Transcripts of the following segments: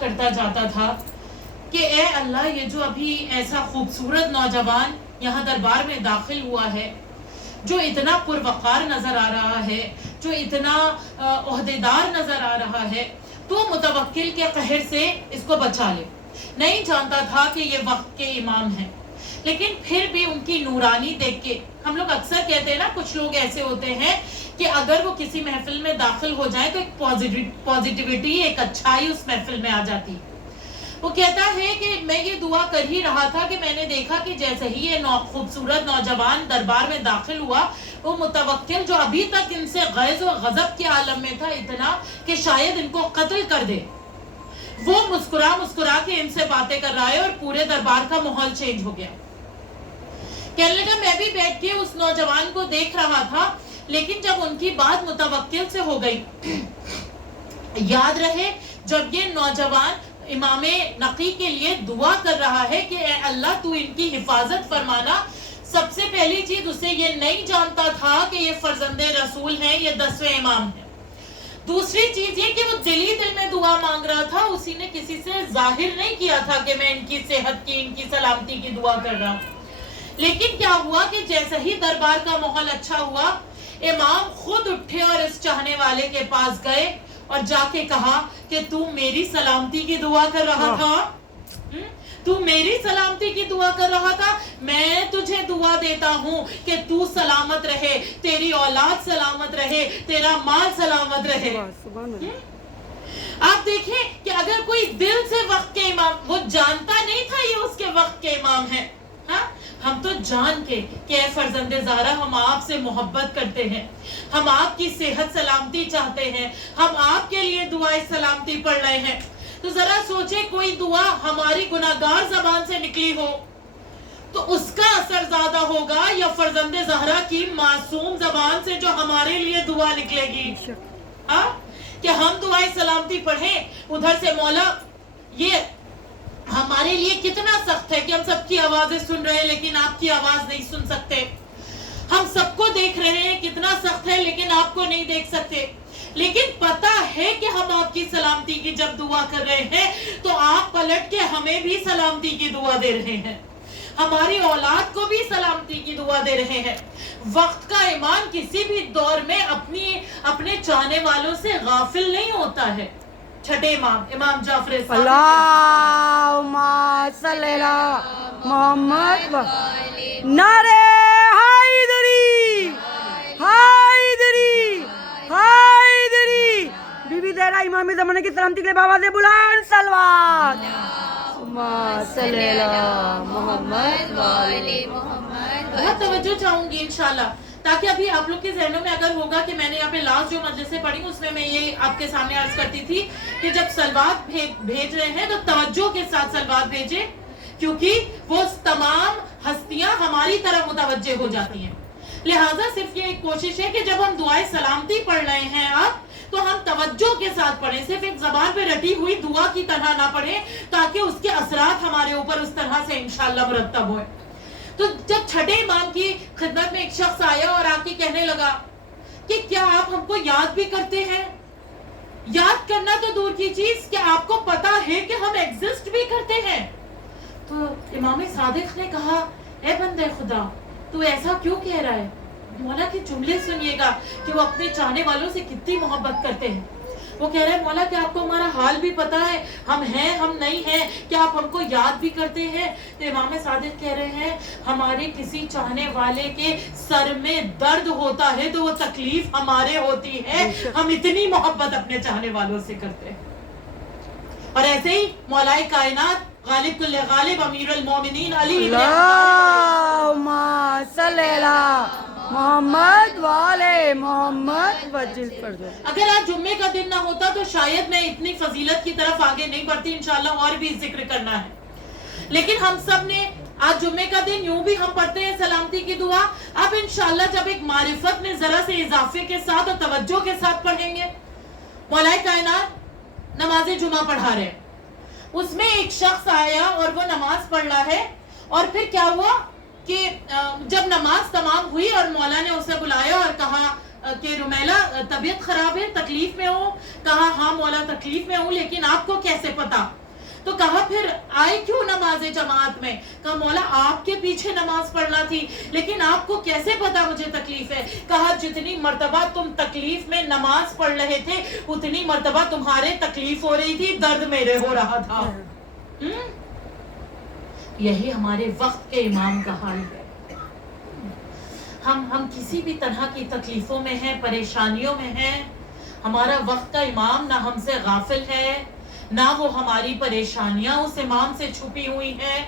کرتا جاتا تھا کہ اے اللہ یہ جو ابھی ایسا خوبصورت نوجوان یہاں دربار میں داخل ہوا ہے، جو اتنا پروقار نظر آ رہا ہے، جو اتنا عہدیدار نظر آ رہا ہے، تو متوکل کے قہر سے اس کو بچا لے۔ نہیں جانتا تھا کہ یہ وقت کے امام ہیں، لیکن پھر بھی ان کی نورانی دیکھ کے ہم لوگ اکثر کہتے ہیں نا، کچھ لوگ ایسے ہوتے ہیں کہ اگر وہ کسی محفل میں داخل ہو جائیں تو ایک پوزیٹیوٹی، ایک اچھائی اس محفل میں آ جاتی۔ وہ کہتا ہے کہ میں یہ دعا کر ہی رہا تھا کہ میں نے دیکھا کہ جیسے ہی یہ خوبصورت نوجوان دربار میں داخل ہوا، وہ متوکل جو ابھی تک ان سے غیظ و غضب کے عالم میں تھا، اتنا کہ شاید ان کو قتل کر دے، وہ مسکرا کے ان سے باتیں کر رہا ہے اور پورے دربار کا ماحول چینج ہو گیا۔ کہنے لگا میں بھی بیٹھ کے اس نوجوان کو دیکھ رہا تھا، لیکن جب ان کی بات متوکل سے ہو گئی، یاد رہے جب یہ نوجوان امام نقی کے لیے دعا کر رہا ہے کہ اے اللہ تو ان کی حفاظت فرمانا، سب سے پہلی چیز اسے یہ نہیں جانتا تھا کہ یہ فرزند رسول ہیں، یہ 10ویں امام ہیں۔ دوسری چیز یہ کہ وہ دلی دل میں دعا مانگ رہا تھا، اسی نے کسی سے ظاہر نہیں کیا تھا کہ میں ان کی صحت کی، ان کی سلامتی کی دعا کر رہا ہوں۔ لیکن کیا ہوا کہ جیسے ہی دربار کا ماحول اچھا ہوا، امام خود اٹھے اور اس چاہنے والے کے پاس گئے اور جا کے کہا کہ تو میری سلامتی کی دعا کر رہا تھا، تو میری سلامتی کی دعا کر رہا تھا، میں تجھے دعا دیتا ہوں کہ تو سلامت رہے، تیری اولاد سلامت رہے، تیرا مال سلامت رہے۔ آپ دیکھیں کہ اگر کوئی دل سے وقت کے امام، وہ جانتا نہیں تھا یہ اس کے وقت کے امام ہیں، ہم تو جان کے کہ اے فرزند زہرا ہم آپ سے محبت کرتے ہیں، ہم آپ کی صحت سلامتی چاہتے ہیں، ہم آپ کے لیے دعائے سلامتی پڑھ رہے ہیں، تو ذرا سوچیں کوئی دعا ہماری گناہگار زبان سے نکلی ہو تو اس کا اثر زیادہ ہوگا یا فرزند زہرا کی معصوم زبان سے جو ہمارے لیے دعا نکلے گی؟ کہ ہم دعائے سلامتی پڑھیں، ادھر سے مولا یہ ہمارے لیے کتنا سخت ہے کہ ہم سب کی آوازیں سن رہے ہیں لیکن آپ کی آواز نہیں سن سکتے، ہم سب کو دیکھ رہے ہیں کتنا سخت ہے لیکن آپ کو نہیں دیکھ سکتے، لیکن پتا ہے کہ ہم آپ کی سلامتی کی جب دعا کر رہے ہیں تو آپ پلٹ کے ہمیں بھی سلامتی کی دعا دے رہے ہیں، ہماری اولاد کو بھی سلامتی کی دعا دے رہے ہیں۔ وقت کا ایمان کسی بھی دور میں اپنے چاہنے والوں سے غافل نہیں ہوتا ہے۔ چھٹے امام، امام جعفر صادق، اللہم صلی علی محمد نعرہ حیدری حیدری حیدری، بی بی زہرا امام زمانے کی سلامتی کے لیے بآواز بلند صلوات، اللہم صلی علی محمد وآلِ محمد۔ بہت توجہ چاہوں گی انشاءاللہ، تاکہ ابھی آپ لوگ کے ذہنوں میں اگر ہوگا کہ میں نے یہاں پہ لاسٹ جو مجلسیں پڑھی اس میں یہ آپ کے سامنے عرض کرتی تھی کہ جب سلوات بھیج رہے ہیں تو توجہ کے ساتھ سلوات بھیجیں، کیونکہ وہ تمام ہستیاں ہماری طرح متوجہ ہو جاتی ہیں، لہٰذا صرف یہ ایک کوشش ہے کہ جب ہم دعائے سلامتی پڑھ رہے ہیں آپ تو ہم توجہ کے ساتھ پڑھیں، صرف ایک زبان پہ رٹی ہوئی دعا کی طرح نہ پڑھیں تاکہ اس کے اثرات ہمارے اوپر اس طرح سے انشاءاللہ مرتب ہوئے۔ تو جب چھٹے امام کی خدمت میں ایک شخص آیا اور آ کے کہنے لگا کہ کیا آپ ہم کو یاد بھی کرتے ہیں؟ یاد کرنا تو دور کی چیز، کہ آپ کو پتا ہے کہ ہم ایگزسٹ بھی کرتے ہیں؟ تو امام صادق نے کہا اے بندے خدا تو ایسا کیوں کہہ رہا ہے؟ مولا کے جملے سنیے گا کہ وہ اپنے چاہنے والوں سے کتنی محبت کرتے ہیں۔ وہ کہہ رہے ہیں مولا کہ آپ کو ہمارا حال بھی پتا ہے، ہم ہیں ہم نہیں ہیں، کیا آپ ہم کو یاد بھی کرتے ہیں؟ تو امام صادق کہہ رہے ہیں ہمارے کسی چاہنے والے کے سر میں درد ہوتا ہے تو وہ تکلیف ہمارے ہوتی ہے، ہم اتنی محبت اپنے چاہنے والوں سے کرتے ہیں۔ اور ایسے ہی مولا کائنات غالب کل غالب امیر المومنین علی اللہم صلی علی محمد وآلِ محمد وجل فرد۔ اگر آج جمعے کا دن نہ ہوتا تو شاید میں اتنی فضیلت کی طرف آگے نہیں بڑھتی، انشاءاللہ اور بھی ذکر کرنا ہے، لیکن ہم سب نے آج جمعے کا دن یوں بھی ہم پڑھتے ہیں سلامتی کی دعا، اب انشاءاللہ جب ایک معرفت میں ذرا سے اضافے کے ساتھ اور توجہ کے ساتھ پڑھیں گے۔ مولا کائنات نماز جمعہ پڑھا رہے، اس میں ایک شخص آیا اور وہ نماز پڑھ رہا ہے، اور پھر کیا ہوا کہ جب نماز تمام ہوئی اور مولا نے اسے بلایا اور کہا کہ رمیلا طبیعت خراب ہے، تکلیف میں ہو؟ کہا ہاں مولا تکلیف میں ہوں، لیکن آپ کو کیسے پتا؟ کہا پھر آئے کیوں نماز جماعت میں؟ کہا مولا آپ کے پیچھے نماز پڑھنا تھی، لیکن آپ کو کیسے پتا مجھے تکلیف ہے؟ کہا جتنی مرتبہ تم تکلیف میں نماز پڑھ رہے تھے اتنی مرتبہ تمہارے تکلیف ہو رہی تھی، درد میرے ہو رہا تھا۔ یہی ہمارے وقت کے امام کا حال ہے۔ ہم کسی بھی طرح کی تکلیفوں میں ہیں، پریشانیوں میں ہیں، ہمارا وقت کا امام نہ ہم سے غافل ہے، نہ وہ ہماری پریشانیاں اس امام سے چھپی ہوئی ہیں۔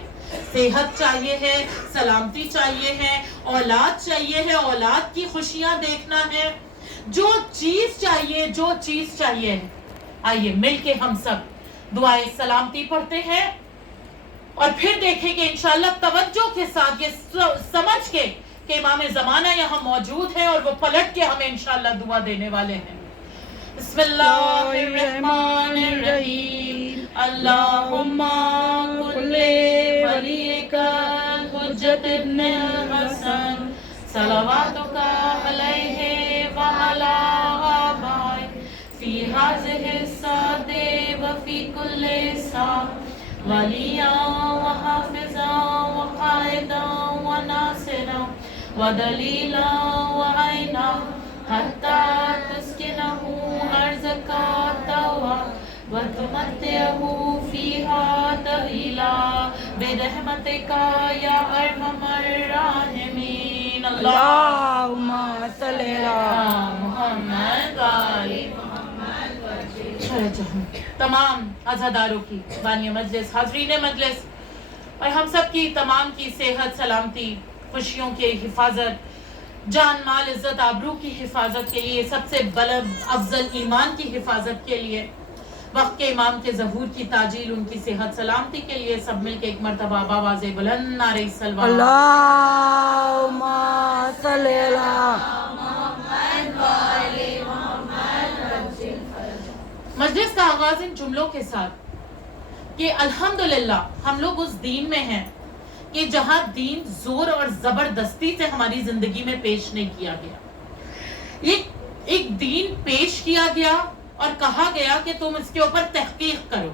صحت چاہیے ہے، سلامتی چاہیے ہے، اولاد چاہیے ہے، اولاد کی خوشیاں دیکھنا ہے، جو چیز چاہیے ہے۔ آئیے مل کے ہم سب دعائے سلامتی پڑھتے ہیں، اور پھر دیکھیں کہ انشاءاللہ توجہ کے ساتھ یہ سمجھ کے کہ امام زمانہ یہاں موجود ہے اور وہ پلٹ کے ہمیں انشاءاللہ دعا دینے والے ہیں۔ بسم اللہ الرحمن الرحیم، اللہم کل ولیک الحجۃ ابن الحسن صلواتک علیہ وعلی آبائہ فی ہذہ الساعۃ وفی کل ساعۃ ولیٰ وحافظا وقائدا وناصرا ودلیلا وعینا حتی تسکنہ ارضک طوعا وتمتعہ فیہا طویلا برحمتک یا ارحم الراحمین۔ اللہم صلی علی محمد وآل تمام عزاداروں کی، بانی مجلس، حاضرین مجلس، اور ہم سب کی تمام کی صحت، سلامتی، خوشیوں کی حفاظت، جان مال عزت آبرو کی حفاظت کے لیے، سب سے بلند افضل ایمان کی حفاظت کے لیے، وقت کے امام کے ظہور کی تاجیل، ان کی صحت سلامتی کے لیے سب مل کے ایک مرتبہ بآواز بلند نعرہ صلوات اللہم صلی علی مجلس کا آغاز ان جملوں کے ساتھ کہ الحمدللہ ہم لوگ اس دین میں ہیں کہ جہاں دین زور اور زبردستی سے ہماری زندگی میں پیش نہیں کیا گیا، ایک دین پیش کیا گیا اور کہا گیا کہ تم اس کے اوپر تحقیق کرو،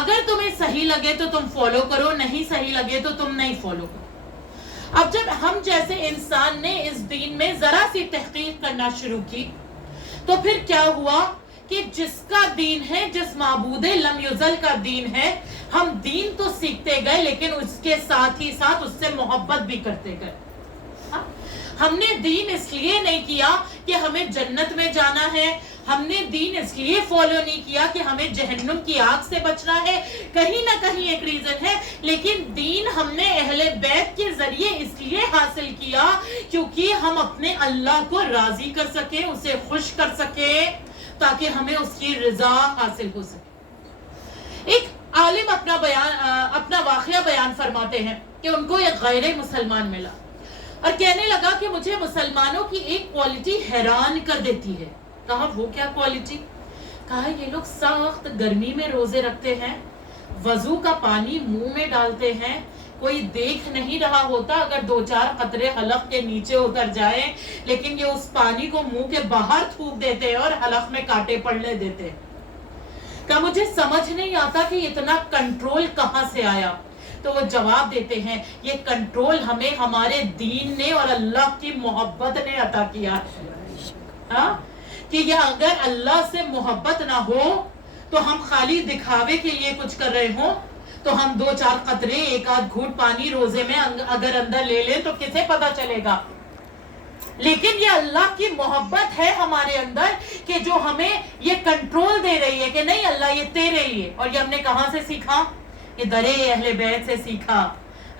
اگر تمہیں صحیح لگے تو تم فالو کرو، نہیں صحیح لگے تو تم نہیں فالو کرو۔ اب جب ہم جیسے انسان نے اس دین میں ذرا سی تحقیق کرنا شروع کی تو پھر کیا ہوا کہ جس کا دین ہے، جس معبود لم یزل کا دین ہے، ہم دین تو سیکھتے گئے لیکن اس کے ساتھ ہی ساتھ اس سے محبت بھی کرتے گئے۔ ہم نے دین اس لیے نہیں کیا کہ ہمیں جنت میں جانا ہے، ہم نے دین اس لیے فالو نہیں کیا کہ ہمیں جہنم کی آگ سے بچنا ہے، کہیں نہ کہیں ایک ریزن ہے، لیکن دین ہم نے اہل بیت کے ذریعے اس لیے حاصل کیا کیونکہ ہم اپنے اللہ کو راضی کر سکیں، اسے خوش کر سکیں، تاکہ ہمیں اس کی رضا حاصل ہو سکے۔ ایک عالم اپنا واقعہ بیان فرماتے ہیں کہ ان کو ایک غیر مسلمان ملا اور کہنے لگا کہ مجھے مسلمانوں کی ایک کوالٹی حیران کر دیتی ہے۔ کہا وہ کیا کوالٹی؟ کہا یہ لوگ سخت گرمی میں روزے رکھتے ہیں، وضو کا پانی منہ میں ڈالتے ہیں، کوئی دیکھ نہیں رہا ہوتا اگر 2-4 قطرے حلق کے نیچے اتر جائیں، لیکن یہ اس پانی کو منہ کے باہر تھوک دیتے ہیں اور حلق میں کانٹے پڑنے دیتے ہیں۔ کہ مجھے سمجھ نہیں آتا کہ اتنا کنٹرول کہاں سے آیا؟ تو وہ جواب دیتے ہیں یہ کنٹرول ہمیں ہمارے دین نے اور اللہ کی محبت نے عطا کیا ہے، کہ یہ اگر اللہ سے محبت نہ ہو تو ہم خالی دکھاوے کے لیے کچھ کر رہے ہوں تو ہم 2-4 قطرے، 1-8 گھونٹ پانی روزے میں اگر اندر لے لیں تو کسے پتا چلے گا؟ لیکن یہ اللہ کی محبت ہے ہمارے اندر کہ جو ہمیں یہ کنٹرول دے رہی ہے کہ نہیں اللہ یہ تیرے لیے۔ اور یہ ہم نے کہاں سے سیکھا؟ یہ درے اہل بیت سے سیکھا،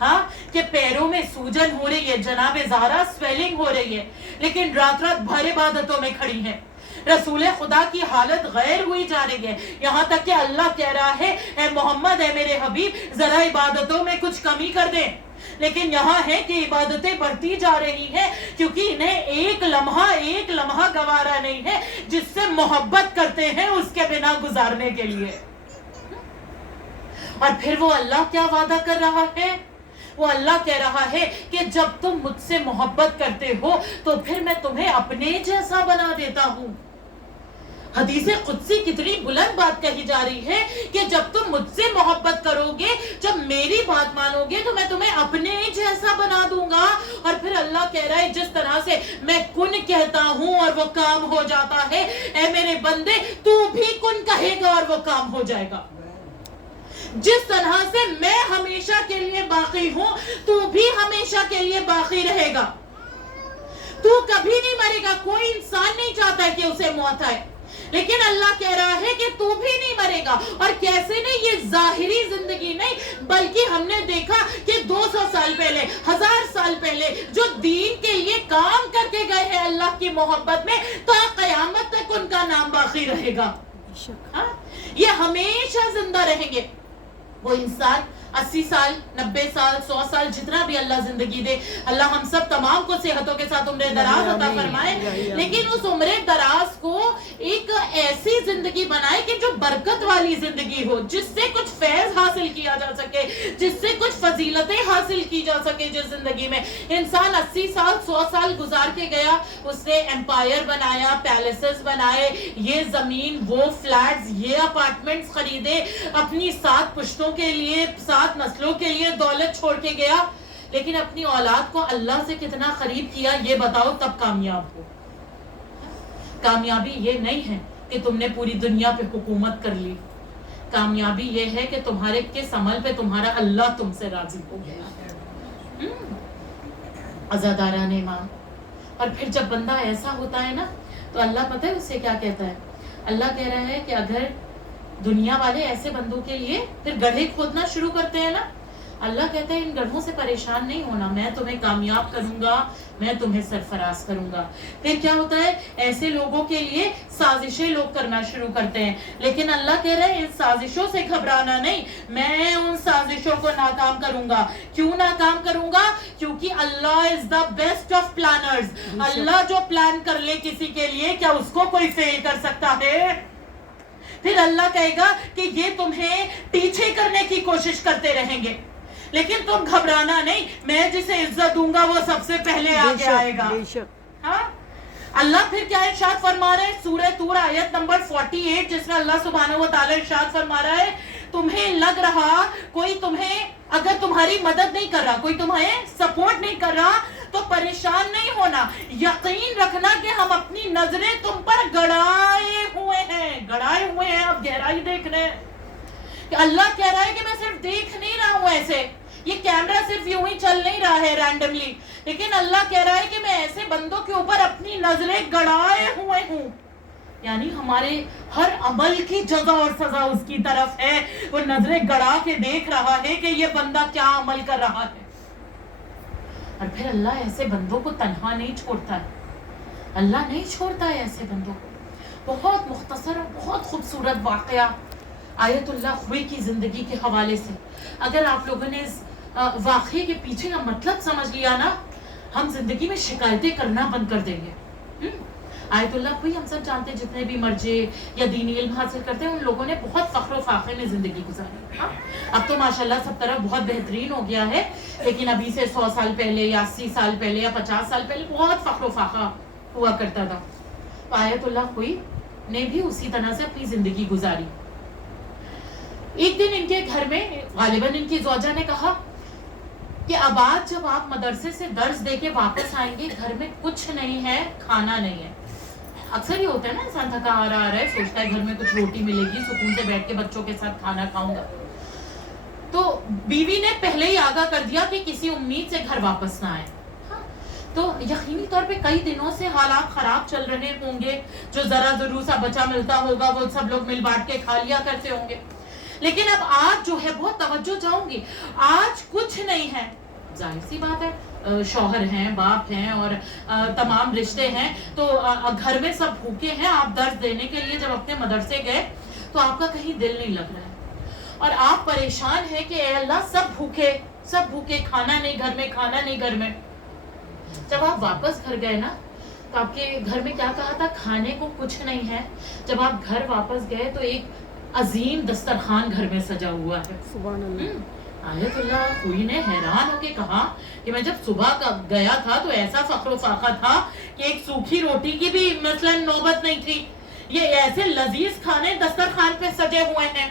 ہاں، کہ پیروں میں سوجن ہو رہی ہے، جناب زہرا سویلنگ ہو رہی ہے، لیکن رات بھر عبادتوں میں کھڑی ہیں۔ رسول خدا کی حالت غیر ہوئی جا رہی ہے، یہاں تک کہ اللہ کہہ رہا ہے اے محمد، اے میرے حبیب، ذرا عبادتوں میں کچھ کمی کر دیں، لیکن یہاں ہے کہ عبادتیں بڑھتی جا رہی ہیں کیونکہ انہیں ایک لمحہ گوارا نہیں ہے جس سے محبت کرتے ہیں اس کے بنا گزارنے کے لیے۔ اور پھر وہ اللہ کیا وعدہ کر رہا ہے؟ وہ اللہ کہہ رہا ہے کہ جب تم مجھ سے محبت کرتے ہو تو پھر میں تمہیں اپنے جیسا بنا دیتا ہوں۔ حدیث قدسی کتنی بلند بات کہی جا رہی ہے کہ جب تم مجھ سے محبت میری بات مانو گے تو میں تمہیں اپنے جیسا بنا دوں گا. اور پھر اللہ کہہ رہا ہے جس طرح سے میں کن کہتا ہوں اور وہ کام ہو جاتا ہے, اے میرے بندے تو بھی کن کہے گا اور وہ کام ہو جائے گا. جس طرح سے میں ہمیشہ کے لیے باقی ہوں تو بھی ہمیشہ کے لیے باقی رہے گا. تو کبھی نہیں مرے گا. کوئی انسان نہیں چاہتا ہے کہ اسے موت آئے, لیکن اللہ کہہ رہا ہے کہ تو بھی نہیں مرے گا. اور کیسے نہیں, یہ ظاہری زندگی نہیں, بلکہ ہم نے دیکھا کہ 200 سال پہلے, 1000 سال پہلے جو دین کے لیے کام کر کے گئے ہیں اللہ کی محبت میں, تا قیامت تک ان کا نام باقی رہے گا. یہ ہمیشہ زندہ رہیں گے. وہ انسان 80 سال 90 سال 100 سال جتنا بھی اللہ زندگی دے, اللہ ہم سب تمام کو صحتوں کے ساتھ عمر دراز عطا فرمائے, لیکن اس عمر دراز کو ایک ایسی زندگی بنائے کہ جو برکت والی زندگی ہو, جس سے کچھ فیض حاصل کیا جا سکے, جس سے کچھ فضیلتیں حاصل کی جا سکے. جس زندگی میں انسان 80 سال 100 سال گزار کے گیا, اس نے امپائر بنایا, پیلیسز بنائے, یہ زمین وہ فلیٹس یہ اپارٹمنٹس خریدے, اپنی 7 پشتوں کے لیے 7 نسلوں کے لیے دولت چھوڑ کے گیا, لیکن اپنی اولاد کو اللہ سے کتنا قریب کیا یہ بتاؤ تب کامیاب ہو. کامیابی یہ نہیں ہے کہ تم نے پوری دنیا پہ حکومت کر لی, کامیابی یہ ہے کہ تمہارے کس عمل پہ تمہارا اللہ تم سے راضی ہو گیا. عزاداران ایمان. اور پھر جب بندہ ایسا ہوتا ہے نا تو اللہ پتہ ہے اس سے کیا کہتا ہے, اللہ کہہ رہا ہے کہ اگر دنیا والے ایسے بندوں کے لیے پھر گڑھے کھودنا شروع کرتے ہیں نا, اللہ کہتا ہے ان گڑھوں سے پریشان نہیں ہونا, میں تمہیں کامیاب کروں گا, میں تمہیں سرفراز کروں گا. پھر کیا ہوتا ہے, ایسے لوگوں کے لیے سازشیں لوگ کرنا شروع کرتے ہیں, لیکن اللہ کہہ رہے ہیں ان سازشوں سے گھبرانا نہیں, میں ان سازشوں کو ناکام کروں گا. کیوں ناکام کروں گا؟ کیونکہ اللہ از دا بیسٹ آف پلانرز. اللہ جو پلان کر لے کسی کے لیے, کیا اس کو کوئی فیل کر سکتا ہے؟ پھر اللہ کہے گا کہ یہ تمہیں پیچھے کرنے کی کوشش کرتے رہیں گے, لیکن تم گھبرانا نہیں, میں جسے عزت دوں گا وہ سب سے پہلے آگے آئے گا. ہاں, اللہ پھر کیا ارشاد فرما رہے ہیں سورہ طور آیت نمبر 48, جس میں اللہ سبحانہ و تعالی ارشاد فرما رہا ہے, تمہیں لگ رہا کوئی تمہیں اگر تمہاری مدد نہیں کر رہا, کوئی تمہیں سپورٹ نہیں کر رہا, تو پریشان نہیں ہونا, یقین رکھنا کہ ہم اپنی نظریں تم پر گڑائے ہوئے ہیں. اب گہرائی دیکھ رہے ہیں کہ اللہ کہہ رہا ہے کہ میں صرف دیکھ نہیں رہا ہوں ایسے, یہ کیمرہ صرف یوں ہی چل نہیں رہا ہے رینڈملی, لیکن اللہ کہہ رہا ہے کہ میں ایسے بندوں کے اوپر اپنی نظریں گڑائے ہوئے ہوں. یعنی ہمارے ہر عمل کی جزا اور سزا اس کی طرف ہے, وہ نظریں گڑا کے دیکھ رہا ہے کہ یہ بندہ کیا عمل کر رہا ہے. اور پھر اللہ ایسے بندوں کو تنہا نہیں چھوڑتا ہے, اللہ نہیں چھوڑتا ہے ایسے بندوں کو. بہت مختصر اور بہت خوبصورت واقعہ آیت اللہ خوئی کی زندگی کے حوالے سے, اگر آپ لوگوں نے اس واقعے کے پیچھے کا مطلب سمجھ لیا نا, ہم زندگی میں شکایتیں کرنا بند کر دیں گے. آیت اللہ خوئی ہم سب جانتے ہیں, جتنے بھی مرجے یا دینی علم حاصل کرتے ہیں ان لوگوں نے بہت فخر و فاخر میں زندگی گزاری. اب تو ماشاءاللہ سب طرف بہت بہترین ہو گیا ہے, لیکن ابھی سے 100 سال پہلے یا 80 سال پہلے یا 50 سال پہلے بہت فخر و فاخر ہوا کرتا تھا. تو آیت اللہ خوئی نے بھی اسی طرح سے اپنی زندگی گزاری. ایک دن ان کے گھر میں غالباً ان کی زوجہ نے کہا کہ اب آج جب آپ مدرسے سے درس دے کے واپس آئیں گے, گھر میں کچھ نہیں ہے, کھانا نہیں ہے. اکثر یہ ہوتا ہے نا, انسان تھکا آ رہا ہے, سوچتا ہے گھر میں کچھ روٹی ملے گی, سکون سے بیٹھ کے بچوں کے ساتھ کھانا کھاؤں گا. تو بیوی نے پہلے ہی آگاہ کر دیا کہ کسی امید سے گھر واپس نہ آئے. تو یقینی طور پہ کئی دنوں سے حالات خراب چل رہے ہوں گے, جو ذرا ضرور سا بچا ملتا ہوگا وہ سب لوگ مل بانٹ کے کھا لیا کرتے ہوں گے. لیکن اب آج جو ہے بہت توجہ چاہوں گی, آج کچھ نہیں ہے. ظاہر سی بات ہے, شوہر ہیں, باپ ہیں اور تمام رشتے ہیں, تو گھر میں سب بھوکے ہیں. آپ درس دینے کے لیے جب اپنے مدرسے گئے تو آپ کا کہیں دل نہیں لگ رہا ہے, اور آپ پریشان ہیں کہ اے اللہ سب بھوکے, کھانا نہیں گھر میں, کھانا نہیں گھر میں. جب آپ واپس گھر گئے نا تو آپ کے گھر میں کیا کہا تھا, کھانے کو کچھ نہیں ہے. جب آپ گھر واپس گئے تو ایک عظیم دسترخوان گھر میں سجا ہوا ہے. سبحان اللہ. آیت اللہ خوئی نے حیران ہو کے کہا کہ میں جب صبح گیا تھا تو ایسا فخر و فاقہ تھا کہ ایک سوکھی روٹی کی بھی مثلا نوبت نہیں تھی, یہ ایسے لذیذ کھانے دسترخوان پہ سجے ہوئے ہیں.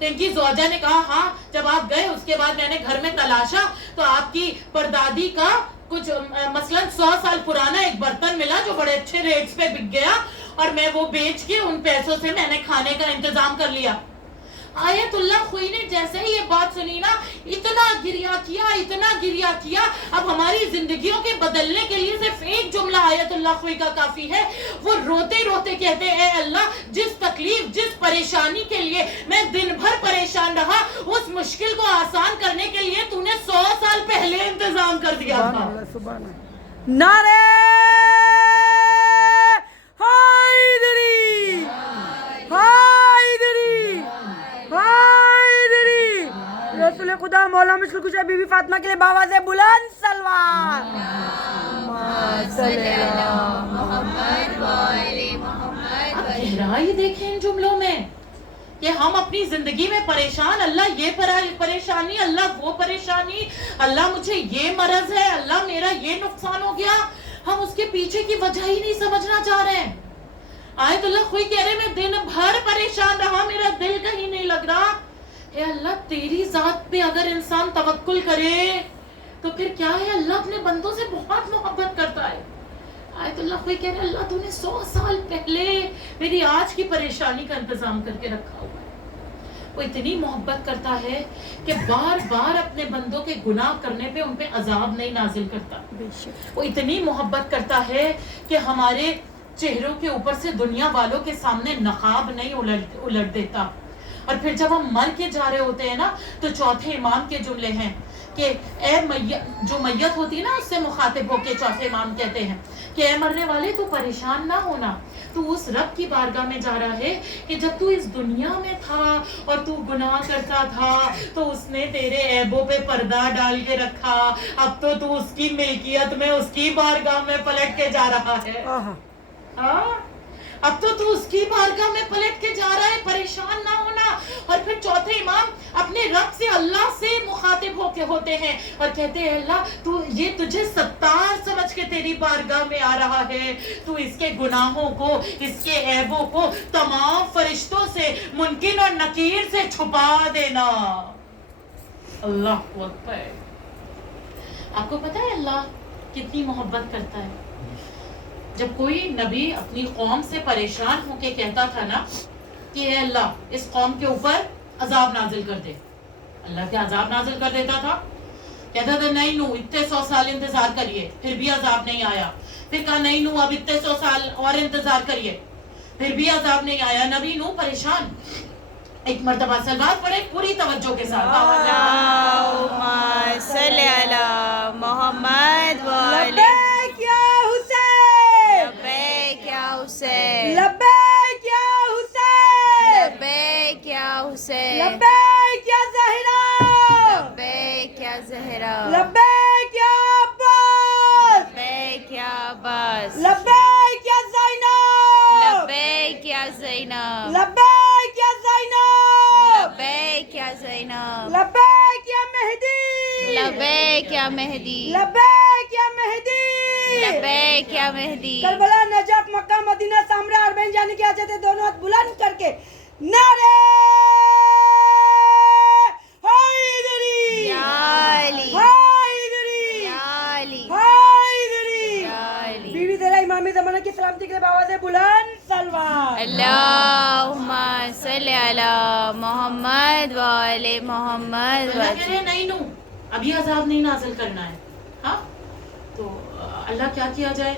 تو ان کی زوجہ نے کہا ہاں جب آپ گئے اس کے بعد میں نے گھر میں تلاشا تو آپ کی پردادی کا کچھ مثلا 100 سال پرانا ایک برتن ملا جو بڑے اچھے ریٹس پہ بک گیا اور میں وہ بیچ کے ان پیسوں سے میں نے کھانے کا انتظام کر لیا. آیت اللہ خوئی نے جیسے ہی یہ بات سنی نا اتنا گریہ کیا. اب ہماری زندگیوں کے بدلنے کے لیے صرف ایک جملہ آیت اللہ خوئی کا کافی ہے. وہ روتے روتے کہتے اے اللہ جس تکلیف جس پریشانی کے لیے میں دن بھر پریشان رہا اس مشکل کو آسان کرنے کے لیے تو نے 100 سال پہلے انتظام کر دیا تھا. نعرے حیدری حیدری حیدری. رسول خدا مولا مشکل کشا بی بی فاطمہ کے لیے باواز بلند سلوات. اب گہرائی دیکھیں ان جملوں میں کہ ہم اپنی زندگی میں پریشان, اللہ یہ پریشانی, اللہ وہ پریشانی, اللہ مجھے یہ مرض ہے, اللہ میرا یہ نقصان ہو گیا. ہم اس کے پیچھے کی وجہ ہی نہیں سمجھنا چاہ رہے ہیں. آیت اللہ خوئی کہہ رہے میں دن بھر پریشان رہا, میرا دل کہیں نہیں لگ رہا. اے اللہ تیری ذات پہ اگر انسان توکل کرے تو پھر کیا ہے, اللہ اپنے بندوں سے بہت محبت کرتا ہے. آیت اللہ خوئی کہہ رہے اللہ تو نے 100 سال پہلے میری آج کی پریشانی کا انتظام کر کے رکھا ہوا ہے. وہ اتنی محبت کرتا ہے کہ بار بار اپنے بندوں کے گناہ کرنے پہ ان پہ عذاب نہیں نازل کرتا. وہ اتنی محبت کرتا ہے کہ ہمارے چہروں کے اوپر سے دنیا والوں کے سامنے نقاب نہیں الٹ دیتا. اور پھر جب ہم مر کے جا رہے ہوتے ہیں نا تو چوتھے امام کے جملے ہیں کہ اے جو میت ہوتی ہے نا اس سے مخاطب ہو کے چوتھے امام کہتے ہیں کہ اے مرنے والے تو پریشان نہ ہونا, تو اس رب کی بارگاہ میں جا رہا ہے کہ جب تو اس دنیا میں تھا اور تو گناہ کرتا تھا تو اس نے تیرے عیبوں پہ پردہ ڈال کے رکھا, اب تو اس کی ملکیت میں اس کی بارگاہ میں پلٹ کے جا رہا ہے. اب تو اس کی بارگاہ میں پلٹ کے جا رہا ہے, پریشان نہ ہونا. اور پھر چوتھے امام اپنے رب سے اللہ سے مخاطب ہو کے ہوتے ہیں اور کہتے ہیں اللہ تو یہ تجھے ستار سمجھ کے تیری بارگاہ میں آ رہا ہے, تو اس کے گناہوں کو اس کے عیبوں کو تمام فرشتوں سے منکر اور نکیر سے چھپا دینا. اللہ اکبر. آپ کو پتہ ہے اللہ کتنی محبت کرتا ہے. جب کوئی نبی اپنی قوم سے پریشان ہو کے کہتا تھا نا کہ اے اللہ اس قوم کے اوپر عذاب نازل کر دے, اللہ کیا عذاب نازل کر دیتا تھا؟ کہتا تھا نہیں نو اتنے 100 سال انتظار کریے, پھر بھی عذاب نہیں آیا. پھر کہا نہیں نو اب اتنے 100 سال اور انتظار کریے, پھر بھی عذاب نہیں آیا. نبی نو پریشان. ایک مرتبہ سلوات پڑھے پوری توجہ کے ساتھ. اللہم صلی علی محمد لبیک یا حسین, لبیک یا حسین, لبیک یا حسین, لبیک یا حسین, لبیک یا زہرا, لبیک یا زہرا, لبیک یا عباس, لبیک یا عباس, لبیک یا زینب, لبیک یا زینب, لبیک یا زینب, لبیک یا زینب, لبیک یا مہدی, لبیک یا مہدی, لبیک یا مہدی, لبیک یا مہدی. کربلا نجف مکہ مدینہ سامرا عربین جانے کی حاجت ہے. دونوں ہاتھ بلند کر کے نعرے حیدری یا علی, حیدری یا علی, حیدری. یا علی. بیوی تیرا امام زمانہ کی سلامتی کے لیے باواز بلند سلوات. اللہم صلی علی محمد و علی محمد. اللہ کہہ رہے نہیں نو ابھی عذاب نہیں نازل کرنا ہے. ہاں تو اللہ کیا کیا جائے.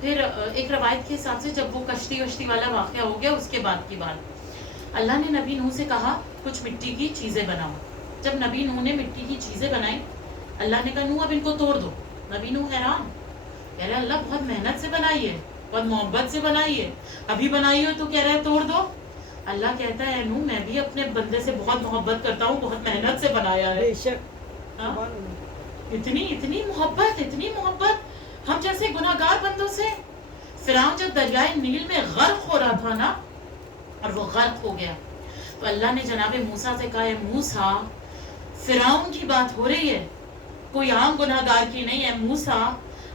پھر ایک روایت کے حساب سے جب وہ کشتی والا واقعہ ہو گیا اس کے بعد کی بات اللہ نے نبی نوح سے کہا کچھ مٹی کی چیزیں بناؤ. جب نبی نوح نے مٹی کی چیزیں بنائی اللہ نے کہا نوح اب ان کو توڑ دو. نبی نوح حیران, کہہ رہے اللہ بہت محنت سے بنائی ہے, بہت محبت سے بنائی ہے, ابھی بنائی ہو تو کہہ رہے توڑ دو. اللہ کہتا ہے نوح میں بھی اپنے بندے سے بہت محبت کرتا ہوں, بہت محنت سے بنایا ہے. بے شک. اتنی محبت, اتنی محبت ہم جیسے گناہگار بندوں سے. فرعون جب دریائے نیل میں غرق ہو رہا تھا نا اور وہ غرق ہو گیا تو اللہ نے جناب موسیٰ سے کہا اے موسیٰ فرعون کی بات ہو رہی ہے, کوئی عام گناہگار کی نہیں ہے. موسیٰ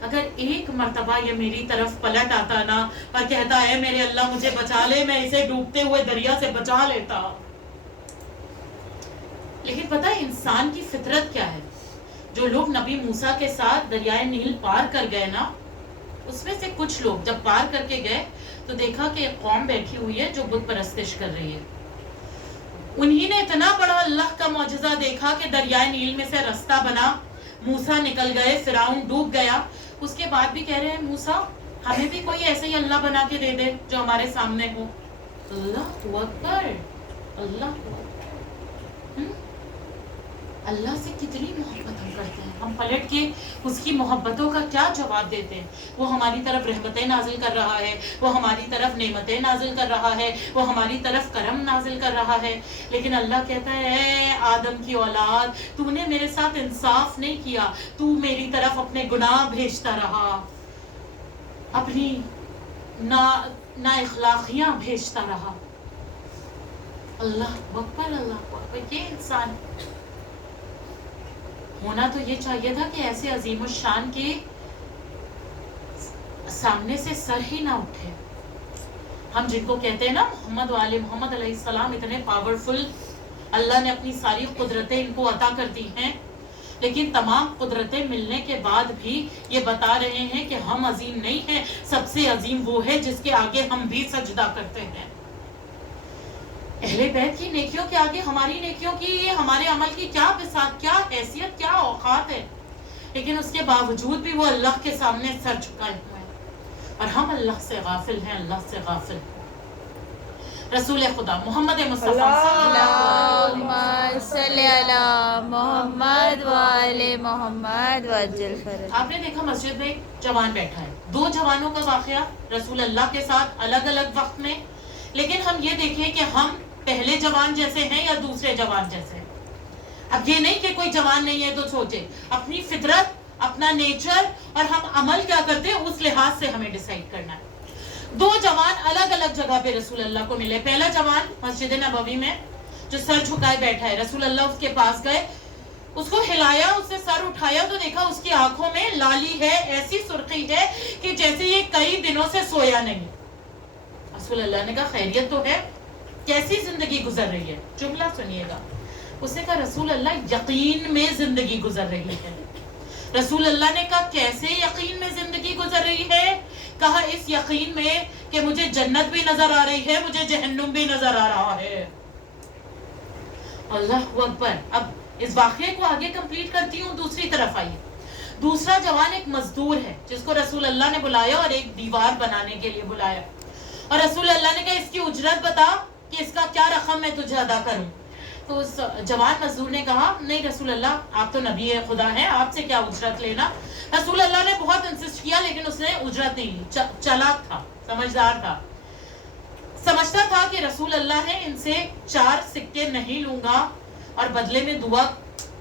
اگر ایک مرتبہ یہ میری طرف پلٹ آتا نا اور کہتا ہے میرے اللہ مجھے بچا لے, میں اسے ڈوبتے ہوئے دریا سے بچا لیتا. لیکن پتہ ہے انسان کی فطرت کیا ہے؟ جو لوگ نبی موسیٰ کے ساتھ دریائے نیل پار کر گئے نا، اس میں سے کچھ لوگ جب پار کر کے گئے تو دیکھا کہ ایک قوم بیٹھی ہوئی ہے جو بت پرستش کر رہی ہے. انہی نے اتنا بڑا اللہ کا معجزہ دیکھا کہ دریائے نیل میں سے رستہ بنا، موسیٰ نکل گئے، فرعون ڈوب گیا. اس کے بعد بھی کہہ رہے ہیں موسیٰ ہمیں بھی کوئی ایسے ہی اللہ بنا کے دے دے جو ہمارے سامنے ہو. اللہ اکبر، اللہ اکبر. اللہ سے کتنی محبت ہم کرتے ہیں. ہم پلٹ کے اس کی محبتوں کا کیا جواب دیتے ہیں؟ وہ ہماری طرف رحمتیں نازل کر رہا ہے، وہ ہماری طرف نعمتیں نازل کر رہا ہے، وہ ہماری طرف کرم نازل کر رہا ہے. لیکن اللہ کہتا ہے اے آدم کی اولاد، تو نے میرے ساتھ انصاف نہیں کیا، تو میری طرف اپنے گناہ بھیجتا رہا، اپنی نا اخلاقیاں بھیجتا رہا. اللہ اکبر، اللہ اکبر. یہ انسان ہونا تو یہ چاہیے تھا کہ ایسے عظیم الشان کے سامنے سے سر ہی نہ اٹھے. ہم جن کو کہتے ہیں نا محمد والے محمد علیہ السلام اتنے پاورفل، اللہ نے اپنی ساری قدرتیں ان کو عطا کر دی ہیں، لیکن تمام قدرتیں ملنے کے بعد بھی یہ بتا رہے ہیں کہ ہم عظیم نہیں ہیں، سب سے عظیم وہ ہے جس کے آگے ہم بھی سجدہ کرتے ہیں. اہل بیت کی نیکیوں کے آگے ہماری نیکیوں کی، ہمارے عمل کی کیا بساط، کیا حیثیت، کیا اوقات ہے. لیکن اس کے باوجود بھی وہ اللہ کے سامنے سر جھکائے ہوئے ہیں، اور ہم اللہ سے غافل ہیں، اللہ سے غافل ہیں. رسول خدا محمد مصطفیٰ صلی اللہم صلی علی محمد وعلی محمد وعجل فرج. آپ نے دیکھا مسجد میں ایک جوان بیٹھا ہے، دو جوانوں کا واقعہ رسول اللہ کے ساتھ الگ الگ وقت میں. لیکن ہم یہ دیکھیں کہ ہم پہلے جوان جیسے ہیں یا دوسرے جوان جیسے ہیں. اب یہ نہیں کہ کوئی جوان نہیں ہے تو سوچے، اپنی فطرت، اپنا نیچر اور ہم عمل کیا کرتے ہیں اس لحاظ سے ہمیں ڈیسائیڈ کرنا ہے. دو جوان الگ الگ جگہ پہ رسول اللہ کو ملے. پہلا جوان مسجد نبوی میں جو سر جھکائے بیٹھا ہے، رسول اللہ اس کے پاس گئے، اس کو ہلایا، اس سے سر اٹھایا تو دیکھا اس کی آنکھوں میں لالی ہے، ایسی سرخی ہے کہ جیسے یہ کئی دنوں سے سویا نہیں. رسول اللہ نے کہا خیریت تو ہے، کیسی زندگی گزر رہی ہے؟ جملہ سنیے گا. اس نے کہا رسول اللہ یقین میں زندگی گزر رہی ہے. رسول اللہ نے کہا کیسے یقین میں زندگی گزر رہی ہے؟ کہا اس یقین میں کہ مجھے جنت بھی نظر آ رہی ہے، مجھے جہنم بھی نظر آ رہا ہے. اللہ اکبر. اب اس واقعے کو آگے کمپلیٹ کرتی ہوں. دوسری طرف آئیے. دوسرا جوان ایک مزدور ہے جس کو رسول اللہ نے بلایا اور ایک دیوار بنانے کے لیے بلایا، اور رسول اللہ نے کہا اس کی اجرت بتا کہ اس کا کیا رقم میں تجھے ادا کروں. تو اس جوان مزدور نے کہا نہیں رسول اللہ، آپ تو نبی خدا ہیں، آپ سے کیا اجرت لینا. رسول اللہ نے بہت انسسٹ کیا لیکن اس نے اجرت نہیں لی. چلاک تھا، سمجھدار تھا، سمجھتا تھا کہ رسول اللہ ہے، ان سے 4 سکے نہیں لوں گا. اور بدلے میں دعا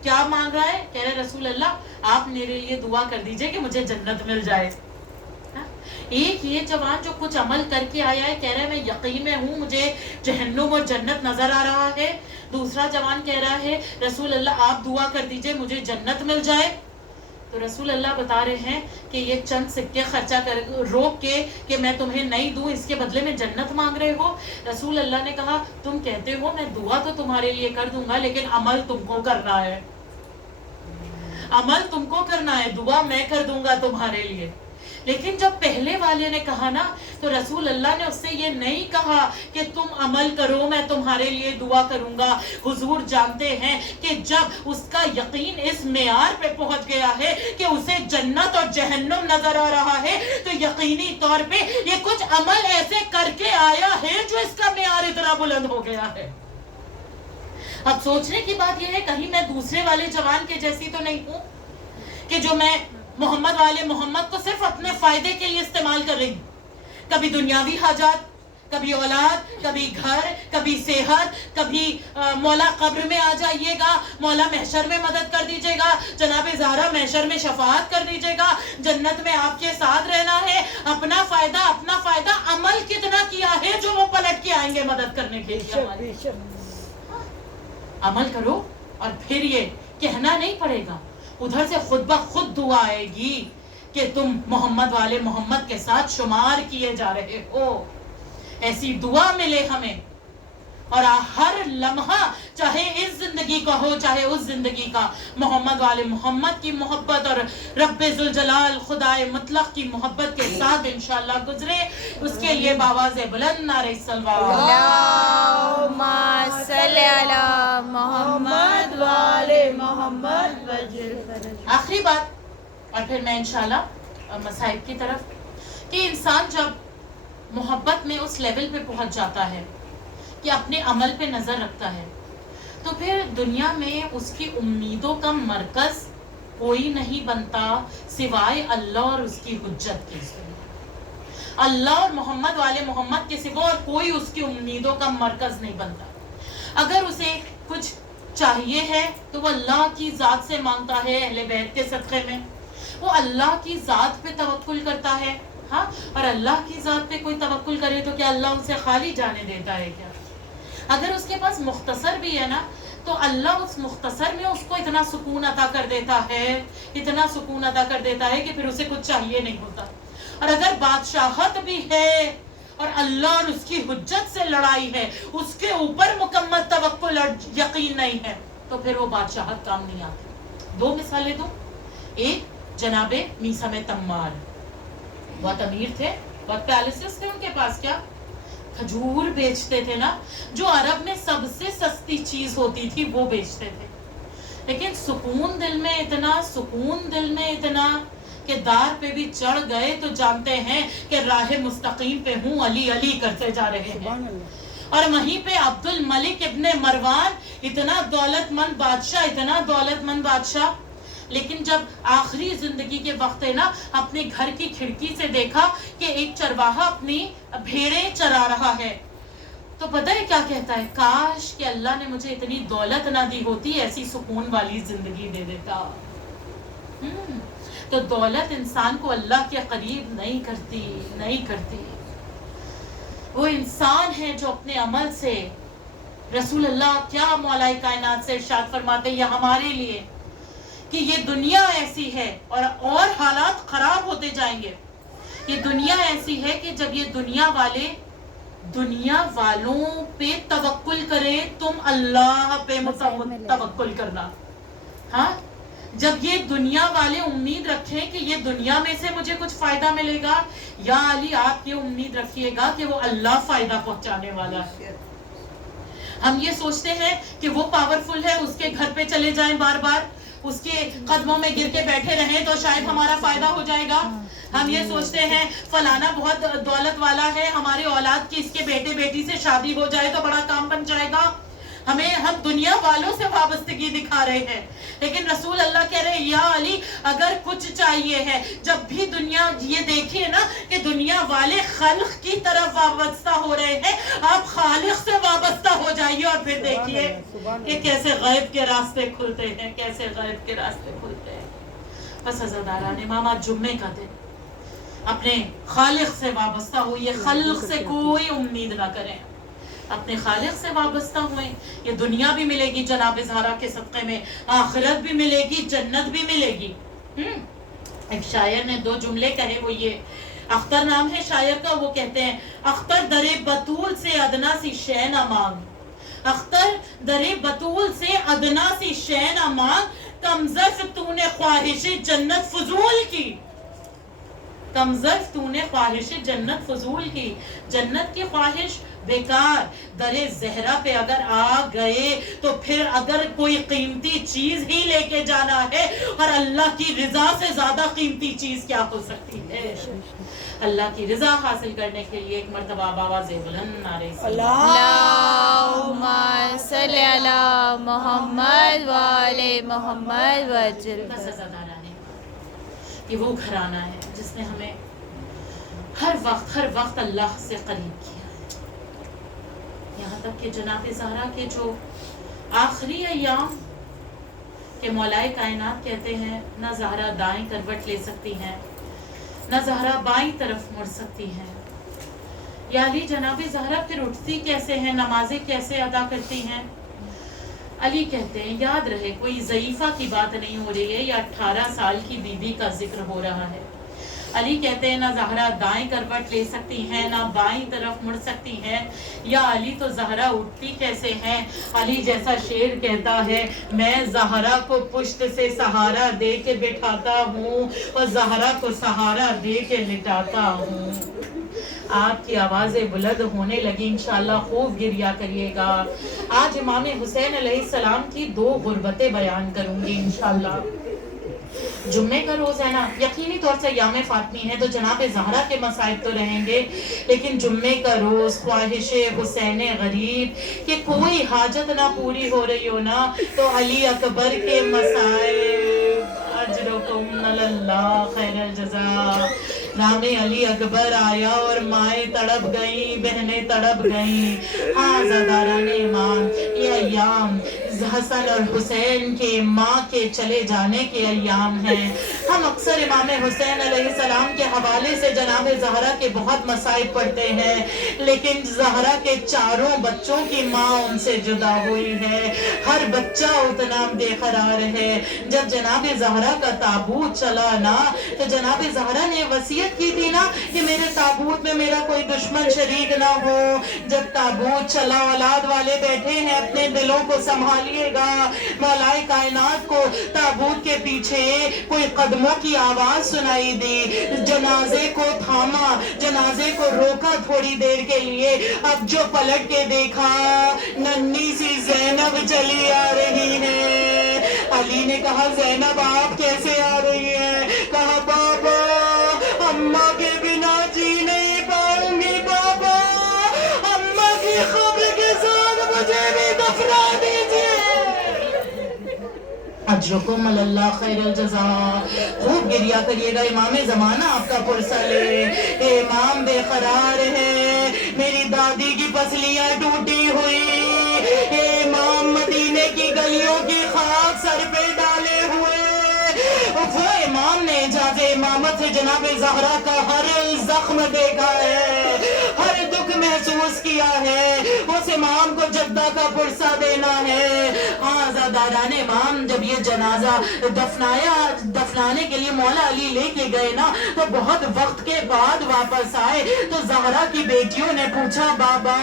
کیا مانگ رہا ہے؟ کہہ رہے رسول اللہ آپ میرے لیے دعا کر دیجئے کہ مجھے جنت مل جائے. ایک یہ جوان جو کچھ عمل کر کے آیا ہے کہہ رہا ہے میں یقین میں ہوں، مجھے جہنم اور جنت نظر آ رہا ہے. دوسرا جوان کہہ رہا ہے رسول اللہ آپ دعا کر دیجئے مجھے جنت مل جائے. تو رسول اللہ بتا رہے ہیں کہ یہ چند سکے خرچہ کر روک کے کہ میں تمہیں نہیں دوں، اس کے بدلے میں جنت مانگ رہے ہو. رسول اللہ نے کہا تم کہتے ہو میں دعا تو تمہارے لیے کر دوں گا لیکن عمل تم کو کرنا ہے، عمل تم کو کرنا ہے، دعا میں کر دوں گا تمہارے لیے. لیکن جب پہلے والے نے کہا نا تو رسول اللہ نے اس سے یہ نہیں کہا کہ تم عمل کرو میں تمہارے لیے دعا کروں گا. حضور جانتے ہیں کہ جب اس کا یقین اس معیار پہ پہنچ گیا ہے کہ اسے جنت اور جہنم نظر آ رہا ہے تو یقینی طور پہ یہ کچھ عمل ایسے کر کے آیا ہے جو اس کا معیار اتنا بلند ہو گیا ہے. اب سوچنے کی بات یہ ہے کہیں میں دوسرے والے جوان کے جیسی تو نہیں ہوں کہ جو میں محمد والے محمد کو صرف اپنے فائدے کے لیے استعمال کر رہی ہوں. کبھی دنیاوی حاجات، کبھی اولاد، کبھی گھر، کبھی صحت، کبھی مولا قبر میں آ جائیے گا، مولا محشر میں مدد کر دیجیے گا، جناب زہرا محشر میں شفاعت کر دیجیے گا، جنت میں آپ کے ساتھ رہنا ہے. اپنا فائدہ عمل کتنا کیا ہے جو وہ پلٹ کے آئیں گے مدد کرنے کے لیے. عمل کرو اور پھر یہ کہنا نہیں پڑے گا، ادھر سے خود بخود دعا آئے گی کہ تم محمد والے محمد کے ساتھ شمار کیے جا رہے ہو. ایسی دعا ملے ہمیں. اور ہر لمحہ چاہے اس زندگی کا ہو چاہے اس زندگی کا محمد والے محمد کی محبت اور رب ذوالجلال خدائے مطلق کی محبت کے ساتھ انشاءاللہ گزرے. اس کے لیے باواز بلند نعرہ صلوات. اللہم صلی علی محمد وآل محمد وجل فرج. آخری بات اور پھر میں انشاءاللہ مصائب کی طرف کہ انسان جب محبت میں اس لیول پہ پہنچ جاتا ہے کہ اپنے عمل پہ نظر رکھتا ہے تو پھر دنیا میں اس کی امیدوں کا مرکز کوئی نہیں بنتا سوائے اللہ اور اس کی حجت کے. اللہ اور محمد والے محمد کے سوا اور کوئی اس کی امیدوں کا مرکز نہیں بنتا. اگر اسے کچھ چاہیے ہے تو وہ اللہ کی ذات سے مانگتا ہے. اہل بیت کے صدقے میں وہ اللہ کی ذات پہ توکل کرتا ہے. ہاں، اور اللہ کی ذات پہ کوئی توکل کرے تو کیا اللہ اسے خالی جانے دیتا ہے کیا؟ اگر اس کے پاس مختصر بھی ہے نا تو اللہ اس مختصر میں اس کو اتنا سکون عطا کر دیتا ہے، اتنا سکون عطا کر دیتا ہے کہ پھر اسے کچھ چاہیے نہیں ہوتا. اور اگر بادشاہت بھی ہے اور اللہ اور اس کی حجت سے لڑائی ہے، اس کے اوپر مکمل توکل اور یقین نہیں ہے تو پھر وہ بادشاہت کام نہیں آتی. 2 مثالیں دوں. ایک جناب میثم تمار، بہت امیر تھے، بہت پیلسز تھے ان کے پاس. کیا کھجور بیچتے تھے نا، جو عرب میں سب سے سستی چیز ہوتی تھی وہ بیچتے تھے. لیکن سکون دل میں اتنا کہ دار پہ بھی چڑھ گئے تو جانتے ہیں کہ راہ مستقیم پہ ہوں، علی علی کرتے جا رہے ہیں. اور وہیں پہ عبد الملک ابن مروان اتنا دولت مند بادشاہ لیکن جب آخری زندگی کے وقت ہے نا اپنے گھر کی کھڑکی سے دیکھا کہ ایک چرواہا اپنی بھیڑیں چرا رہا ہے تو پتہ ہے کیا کہتا ہے؟ کاش کہ اللہ نے مجھے اتنی دولت نہ دی ہوتی، ایسی سکون والی زندگی دے دیتا. تو دولت انسان کو اللہ کے قریب نہیں کرتی. وہ انسان ہے جو اپنے عمل سے، رسول اللہ کیا مولا کائنات سے ارشاد فرماتے ہیں ہمارے لیے کہ یہ دنیا ایسی ہے اور حالات خراب ہوتے جائیں گے. یہ دنیا ایسی ہے کہ جب یہ دنیا والوں پہ توکل کرے، تم اللہ پہ توکل کرنا. ہاں، جب یہ دنیا والے امید رکھیں کہ یہ دنیا میں سے مجھے کچھ فائدہ ملے گا، یا علی آپ یہ امید رکھیے گا کہ وہ اللہ فائدہ پہنچانے والا ہے. ہم یہ سوچتے ہیں کہ وہ پاورفل ہے، اس کے گھر پہ چلے جائیں بار بار، اس کے قدموں میں گر کے بیٹھے رہیں تو شاید ہمارا فائدہ ہو جائے گا. ہم یہ سوچتے ہیں فلانا بہت دولت والا ہے، ہمارے اولاد کی اس کے بیٹے بیٹی سے شادی ہو جائے تو بڑا کام بن جائے گا. ہم دنیا والوں سے وابستگی دکھا رہے ہیں. لیکن رسول اللہ کہہ رہے ہیں یا علی اگر کچھ چاہیے ہے، جب بھی دنیا یہ دیکھیے نا کہ دنیا والے خلق کی طرف وابستہ ہو رہے ہیں، آپ خالق سے وابستہ ہو جائیے اور پھر دیکھیے کہ کیسے غیب کے راستے کھلتے ہیں. بس عزیزان امام آج جمعے کا دن اپنے خالق سے وابستہ ہوئیے، خلق سے کوئی امید نہ کریں، اپنے خالق سے وابستہ ہوئیں. یہ دنیا بھی ملے گی جناب زہرا کے صدقے میں، آخرت بھی ملے گی، جنت بھی ملے گی. ایک شاعر نے 2 جملے کہے، وہ یہ، اختر نام ہے شاعر کا، وہ کہتے ہیں اختر در بطول سے ادنا سی شے نہ مانگ، اختر در بطول سے ادنا سی شے نہ مانگ، کم ظرف تو نے خواہش جنت فضول کی، کم ظرف تو نے خواہش جنت فضول کی. جنت کی خواہش بیکار. در زہرا پہ اگر آ گئے تو پھر اگر کوئی قیمتی چیز ہی لے کے جانا ہے، اور اللہ کی رضا سے زیادہ قیمتی چیز کیا ہو سکتی ہے؟ اللہ کی رضا حاصل کرنے کے لیے ایک مرتبہ آواز بلند نعرہ اللہم صلی علی محمد وآل محمد وجل. کہ وہ گھرانہ ہے جس نے ہمیں ہر وقت اللہ سے قریب کیا ہے. یہاں تک کہ جناب زہرا کے جو آخری ایام کہ مولا کائنات کہتے ہیں نہ زہرا دائیں کروٹ لے سکتی ہیں، نہ زہرا بائیں طرف مڑ سکتی ہیں. یا علی جناب زہرا پھر اٹھتی کیسے ہیں، نمازیں کیسے ادا کرتی ہیں؟ علی کہتے ہیں یاد رہے کوئی ضعیفہ کی بات نہیں ہو رہی ہے، یا 18 سال کی بی بی کا ذکر ہو رہا ہے. علی کہتے ہیں نہ زہرا دائیں کروٹ لے سکتی ہیں نہ بائیں طرف مڑ سکتی ہیں، یا علی تو زہرا اٹھتی کیسے ہیں؟ علی جیسا شیر کہتا ہے میں زہرا کو پشت سے سہارا دے کے بٹھاتا ہوں اور زہرا کو سہارا دے کے لٹاتا ہوں۔ آپ کی آوازیں بلند ہونے لگی، انشاءاللہ خوب گریا کریے گا۔ آج امام حسین علیہ السلام کی 2 غربتیں بیان کروں گی انشاءاللہ۔ جمعے کا روز ہے نا، یقینی طور سے ایام فاطمی ہے تو جناب زہرا کے مصائب تو رہیں گے، لیکن جمعے کا روز خواہش حسین غریب کہ کوئی حاجت نہ پوری ہو رہی ہو نا تو علی اکبر کے مصائب، اجرکم اللہ خیر الجزا۔ نام علی اکبر آیا اور مائیں تڑپ گئیں، بہنیں تڑپ گئیں۔ ہاں زاداران ایمان، یہ ایام حسن اور حسین کے ماں کے چلے جانے کے ایام ہیں۔ ہم اکثر امام حسین علیہ السلام کے حوالے سے جناب زہرا کے بہت مصائب پڑھتے ہیں، لیکن زہرا کے 4 بچوں کی ماں ان سے جدا ہوئی ہے، ہر بچہ اتنا بے قرار ہے۔ جب جناب زہرا کا تابوت چلا نا تو جناب زہرا نے وصیت کی تھی نا کہ میرے تابوت میں میرا کوئی دشمن شریک نہ ہو۔ جب تابوت چلا، اولاد والے بیٹھے ہیں، اپنے دلوں کو سنبھالیے گا۔ مولا کائنات کو تابوت کے پیچھے کوئی قدموں کی آواز سنائی دی، جنازے کو تھاما، جنازے کو روکا تھوڑی دیر کے لیے۔ اب جو پلٹ کے دیکھا ننھی سی زینب چلی آ رہی ہے۔ علی نے کہا زینب آپ کیسے آ رہی ہے؟ کہا بابا اماں کے بنا جی نہیں پاؤں گی، بابا اماں کی خبر کے ساتھ مجھے بھی دفنا دیجیے۔ اجرکم اللہ خیر الجزا۔ خوب گریا کریے گا، امام زمانہ آپ کا پرسہ لے۔ امام بے قرار ہے، میری دادی کی پسلیاں ٹوٹی ہوئی، امام مدینے کی گلیوں کی خاک سر پہ ڈالے ہوئے۔ وہ امام نے اجازت امامت سے جناب زہرا کا ہر زخم دیکھا ہے، ہر دکھ محسوس کیا ہے، اس امام کو جدہ کا پرسہ دینا ہے۔ ہاں زاداران امام جب یہ جنازہ دفنانے کے لیے مولا علی لے کے گئے نا تو بہت وقت کے بعد واپس آئے تو زہرا کی بیٹیوں نے پوچھا بابا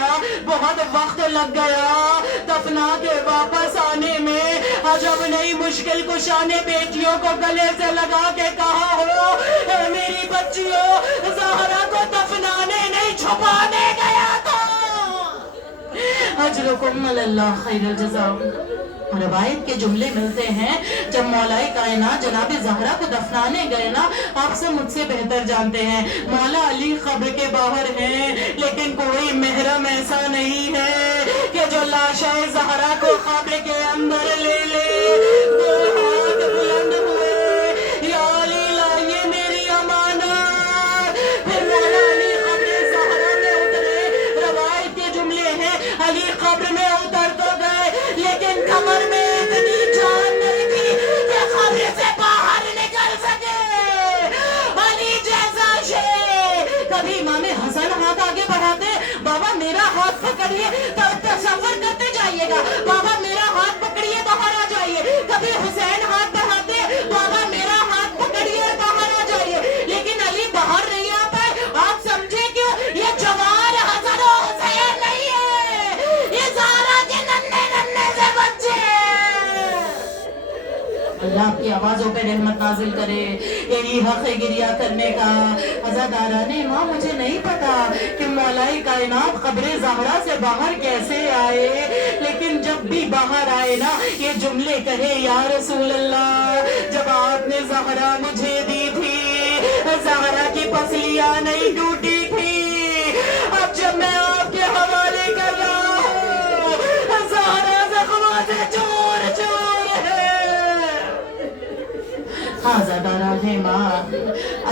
بہت وقت لگ گیا دفنا کے واپس آنے میں، عجب نہیں مشکل کشا نے بیٹیوں کو گلے سے لگا کے کہا ہو اے میری بچیوں زہرا کو دفنانے نہیں چھپانے گیا تھا۔ اجرکم اللہ خیر الجزا۔ روایت کے جملے ملتے ہیں جب مولا کائنات جناب زہرا کو دفنانے گئے نا، آپ سے مجھ سے بہتر جانتے ہیں مولا علی قبر کے باہر ہیں، لیکن کوئی محرم ایسا نہیں ہے کہ جو لاشا زہرا کو قبر کے اندر لے لے۔ دو ہاتھ بلند ہوئے، یا علی لائیے میری امانت۔ پھر مولا علی قبر زہرا میں اترے، روایت کے جملے ہیں علی قبر میں اتر تو گئے لیکن کمر میں اتنی جان نہیں تھی کہ قبر سے باہر نکل سکے۔ علی جیسا شیر کبھی امام حسن ہاتھ آگے بڑھاتے بابا میرا ہاتھ پکڑیے تو تصور کرتے جائیے گا، بابا میرا ہاتھ پکڑیے باہر آ جائیے۔ کبھی حسین ہاتھ بڑھاتے بابا میرا ہاتھ پکڑیے باہر آ جائیے، لیکن علی باہر نہیں آ پائے۔ آپ سمجھے کہ یہ جوان حسن و حسین نہیں ہے، یہ زہرا کے ننھے ننھے سے بچے۔ اللہ آپ کی آوازوں پہ رحمت نازل کرے، یہی حق ہے گریا کرنے کا۔ عزاداران امام مجھے نہیں پتا کہ مولا کائنات قبر زہرا سے باہر کیسے آئے، لیکن جب بھی باہر آئے نا یہ جملے کہے یا رسول اللہ جب آپ نے زہرا مجھے دی تھی زہرا کی پسلیاں نہیں ٹوٹی تھی، اب جب میں آپ کے حوالے کر رہا ہوں زہرا زخموں سے چور چور ہے۔ ہاں زاداران امام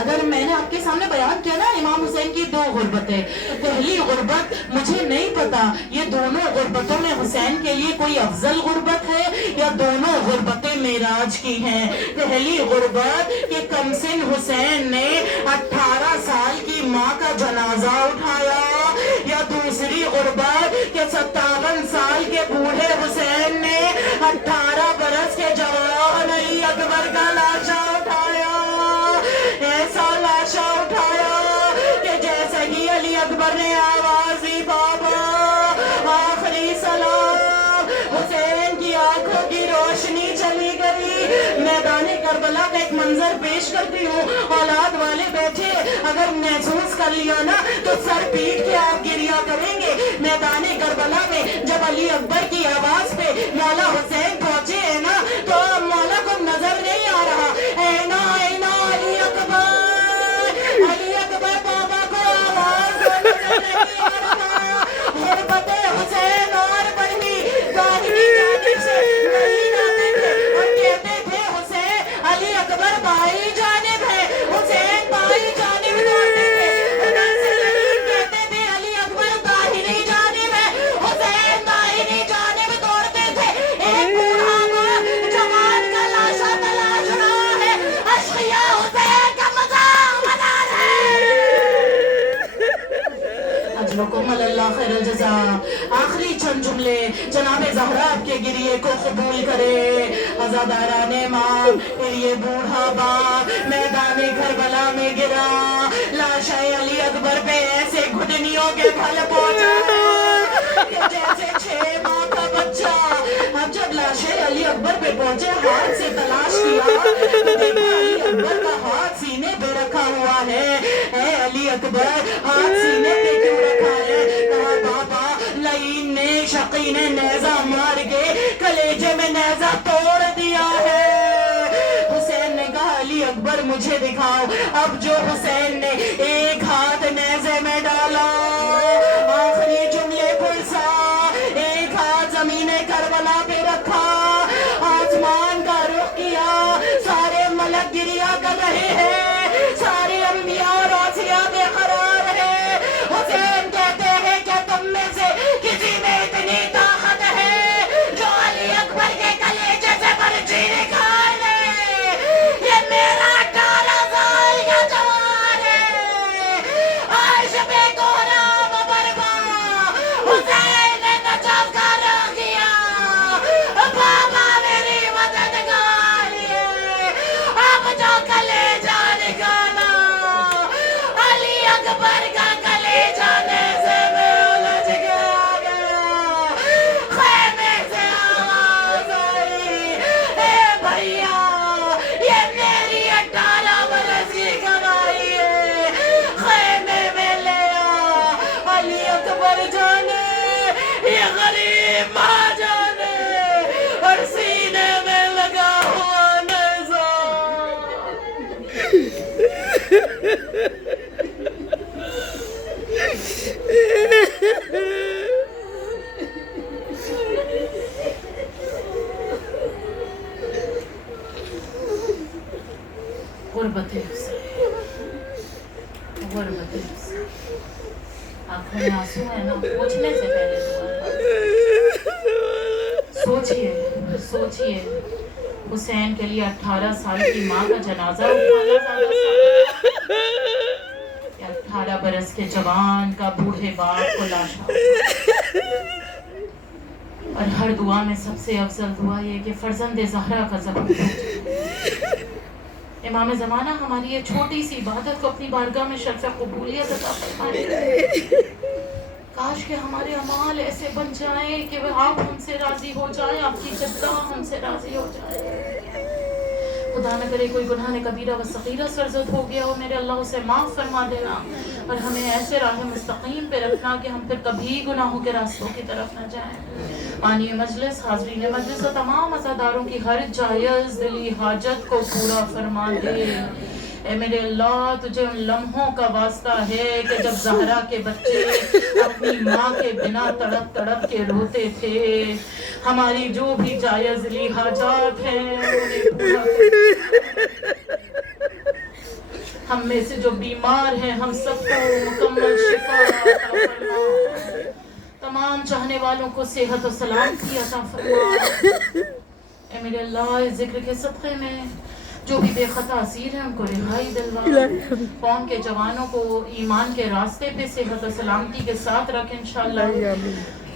اگر میں نے آپ کے سامنے بیان کیا نا امام حسین کی 2 غربتیں، پہلی غربت مجھے نہیں پتا یہ دونوں غربتوں میں حسین کے لیے کوئی افضل غربت ہے یا دونوں غربتیں معراج کی ہیں۔ پہلی غربت کہ کمسن حسین نے 18 سال کی ماں کا جنازہ اٹھایا، یا دوسری غربت کہ 57 سال کے بوڑھے حسین نے 18 برس کے جوان علی اکبر کا لاشا اٹھایا۔ ایسا لاشا ایک منظر پیش کرتی ہوں، اولاد والے بیٹھے اگر محسوس کر لیا نا تو سر پیٹ کے آپ گریا کریں گے۔ میدان کربلا میں جب علی اکبر کی آواز پہ مولا حسین پہنچے ہیں نا تو مولا کو نظر نہیں آ رہا، اینا اینا علی اکبر بابا کو آواز نظر نہیں آ رہا۔ غربت حسین اور بڑھی باہری جانب سے نہیں آتے تھے اور کہتے تھے حسین علی اکبر بائی جانب ہے، حسین بائی جانب دوڑتے تھے، کہتے تھے علی اکبر باہری جانب ہے، حسین باہری جانب دوڑتے تھے۔ ایک بوڑھا جوان کا لاشا تلاش رہا ہے، اشقیاء حسین کا مذاق بنا رہے ہیں۔ اجرکم اللہ خیر الجزا۔ آخری چند جملے جناب زہرا آپ کے گریے کو قبول کرے۔ عزاداران ماں، پھر یہ بوڑھا باپ میدان کربلا میں گرا، لاش علی اکبر پہ ایسے گھٹنیوں کے پھل پہنچا کہ جیسے 6 ماہ کا بچہ۔ اب جب لاش علی اکبر پہ پہنچے، ہاتھ سے تلاش کیا تو دیکھا علی اکبر کا ہاتھ سینے پہ رکھا ہوا ہے۔ اے علی اکبر، ہاتھ سینے پہ کیوں رکھا ہے؟ کہا بابا لعین نے شقی نے نیزہ مار کے کلیجے میں نیزہ توڑ دیا ہے۔ حسین نے کہا علی اکبر مجھے دکھاؤ۔ اب جو حسین نے ایک ہاتھ نیزے میں ڈالا، آخری جملے پرسا، ایک ہاتھ زمین کربلا پہ رکھا، آسمان کا رخ کیا، سارے ملک گریا کر رہے ہیں، سارے انبیاء اور اوصیاء بے قرار ہیں۔ حسین کہتے ہیں کہ تم میں سے کسی میں اتنی طاقت ہے جو علی اکبر کے کلیجے سے برچی نکال لے؟ یہ میرا 18 سال کا جوان ہے، عرش پہ کونا مبربا، حسین نے نجف کا رخ کیا، بابا میری مدد کریے، اب جو کلیجہ نکالا علی اکبر کا کلیجہ نیزے میں الجھ گیا۔ خیمے سے آواز آئی، اے بھیا یہ میری 18 برس کی کمائی ہے، خیمے میں لے آ۔ علی اکبر جانے، یہ غریب ماں جانے، اور سینے میں لگا ہوا نیزہ۔ غربت حسین، غربت حسین، آنکھوں میں آنسو ہے نا، پوچھنے سے پہلے دعا۔ سوچئے سوچئے حسین کے لیے 18 سال کی ماں کا جنازہ اٹھانا زیادہ سخت یا 18 برس کے جوان کا بوڑھے باپ کو لاشا؟ اور ہر دعا میں سب سے افضل دعا یہ کہ فرزند زہرا کا ذبح ہو جائے۔ امام زمانہ ہماری یہ چھوٹی سی عبادت کو اپنی بارگاہ میں شرف قبولیت عطا فرمائے۔ کاش کہ ہمارے اعمال ایسے بن جائیں کہ آپ ہم سے راضی ہو جائیں، آپ کی جدہ ہم سے راضی ہو جائے۔ خدا نہ کرے کوئی گناہ کبیرہ و صغیرہ سرزد ہو گیا ہو، میرے اللہ اسے معاف فرما دینا اور ہمیں ایسے راہ مستقیم پہ رکھنا کہ ہم پھر کبھی گناہوں کے راستوں کی طرف نہ جائیں۔ پانی مجلس، حاضرین مجلس و تمام عزاداروں کی ہر جائز دلی حاجت کو پورا فرما دے۔ اے میرے اللہ تجھے ان لمحوں کا واسطہ ہے کہ جب زہرا کے بچے اپنی ماں کے بنا تڑپ تڑپ کے روتے تھے، ہماری جو بھی جائز دلی حاجات ہیں انہیں پورا کر۔ ہم میں سے جو بیمار ہیں ہم سب کو مکمل شفا عطا فرما، تمام چاہنے والوں کو صحت و سلامتی عطا فرما۔ اے میرے اللہ اس ذکر کے صدقے میں جو بھی بے خطا اسیر ہیں ان کو رہائی دلوا، قوم کے جوانوں کو ایمان کے راستے پہ صحت و سلامتی کے ساتھ رکھ انشاءاللہ۔